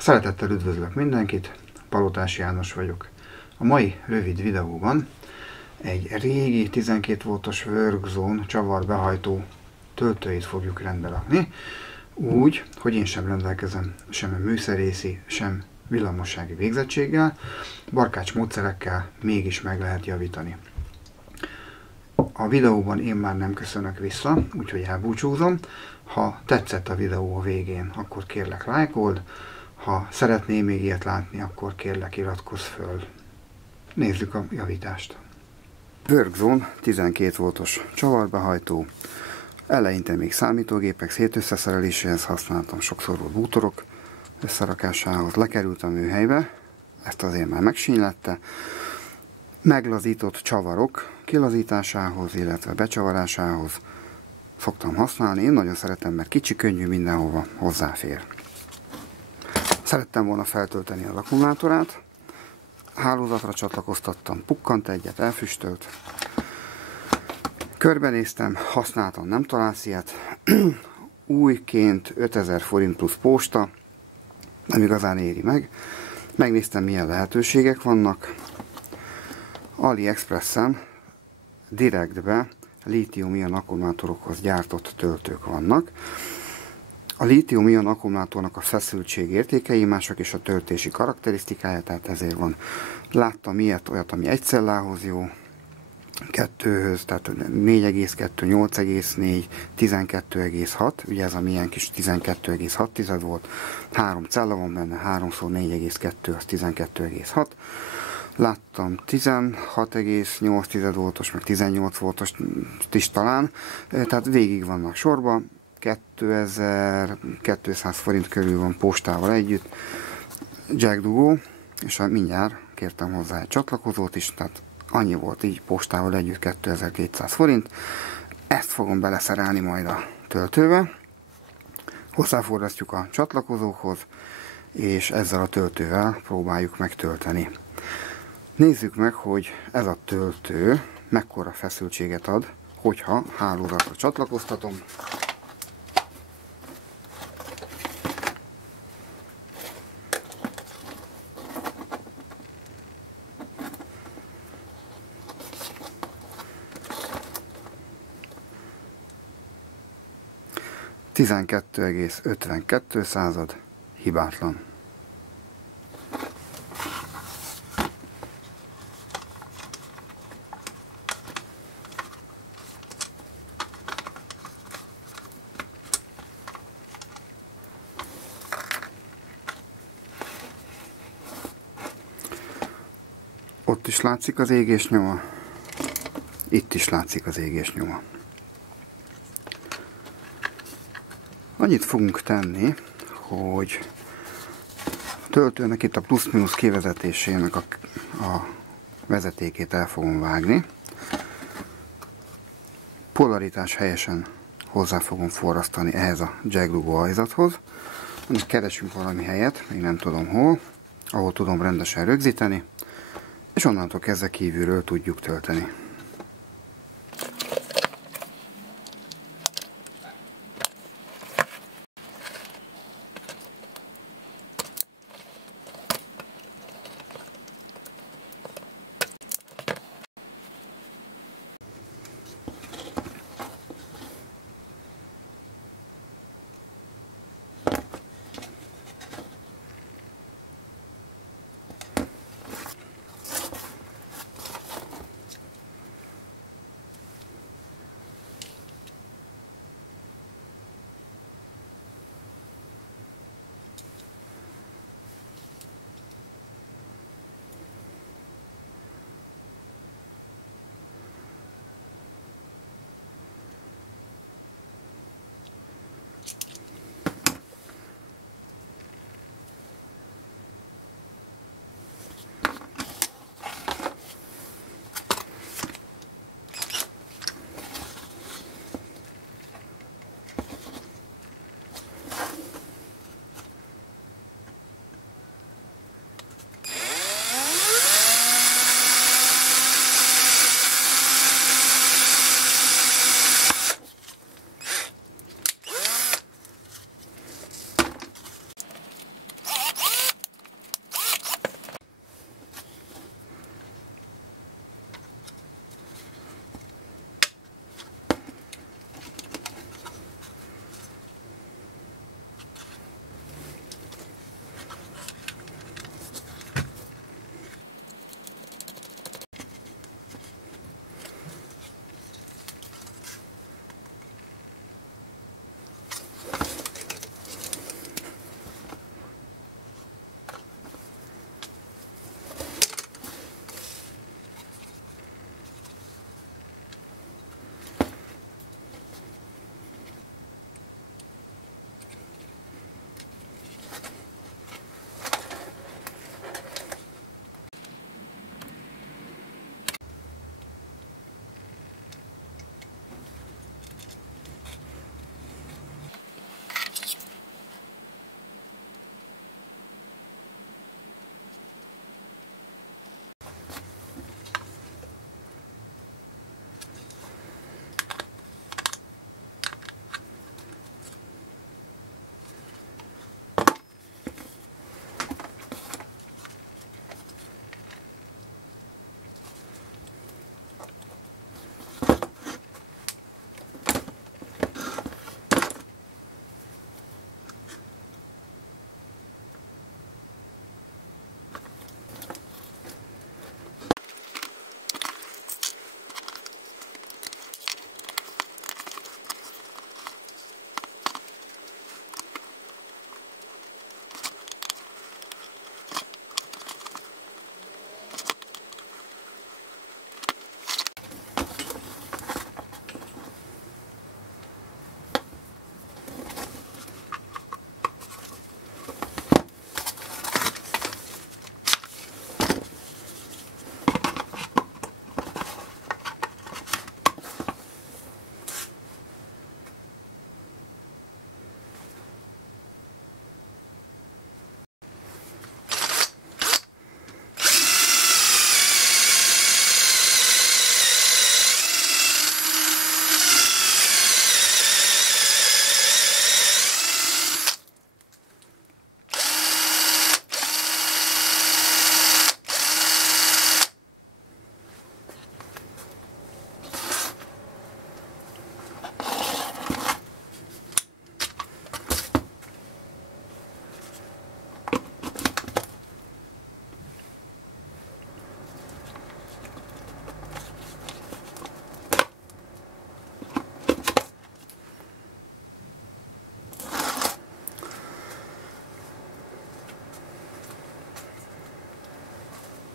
Szeretettel üdvözlök mindenkit, Palotás János vagyok. A mai rövid videóban egy régi 12 voltos Workzone csavarbehajtó töltőjét fogjuk rendbe rakni, úgy, hogy én sem rendelkezem sem műszerészi, sem villamossági végzettséggel, barkács módszerekkel mégis meg lehet javítani. A videóban én már nem köszönök vissza, úgyhogy elbúcsúzom. Ha tetszett a videó a végén, akkor kérlek lájkold, ha szeretnél még ilyet látni, akkor kérlek iratkozz föl. Nézzük a javítást. Workzone 12 voltos csavarbehajtó. Eleinte még számítógépek szétösszeszereléséhez használtam, sokszor volt bútorok összerakásához. Lekerült a műhelybe, ezt azért már megsínylette. Meglazított csavarok kilazításához, illetve becsavarásához szoktam használni. Én nagyon szeretem, mert kicsi, könnyű, mindenhova hozzáfér. Szerettem volna feltölteni az akkumulátorát. Hálózatra csatlakoztattam, pukkant egyet, elfüstölt. Körbenéztem, használtam, nem találsz ilyet. Újként 5000 forint plusz posta, nem igazán éri meg. Megnéztem, milyen lehetőségek vannak. AliExpressen direktbe lítium-ion akkumulátorokhoz gyártott töltők vannak. A lítium-ion akkumulátornak a feszültség értékei mások és a töltési karakterisztikája, tehát ezért van. Láttam olyat, ami egy cellához jó, 2-höz, tehát 4,2, 8,4, 12,6, ugye ez a milyen kis 12,6 volt, 3 cella van benne, 3x4,2, az 12,6. Láttam 16,8 voltos, meg 18 voltos is talán, tehát végig vannak sorban, 2200 forint körül van postával együtt, jack dugó, és mindjárt kértem hozzá egy csatlakozót is, tehát annyi volt így postával együtt 2200 forint. Ezt fogom beleszerelni majd a töltőbe, hozzáforrasztjuk a csatlakozókhoz, és ezzel a töltővel próbáljuk megtölteni. Nézzük meg, hogy ez a töltő mekkora feszültséget ad, hogyha hálózatra csatlakoztatom. (12,52) hibátlan. Ott is látszik az égésnyoma, itt is látszik az égésnyoma. Annyit fogunk tenni, hogy a töltőnek itt a plusz-minusz kivezetésének a vezetékét el fogom vágni. Polaritás helyesen hozzá fogom forrasztani ehhez a jack dugó ajzathoz. Keresünk valami helyet, még nem tudom hol, ahol tudom rendesen rögzíteni, és onnantól kezdve kívülről tudjuk tölteni.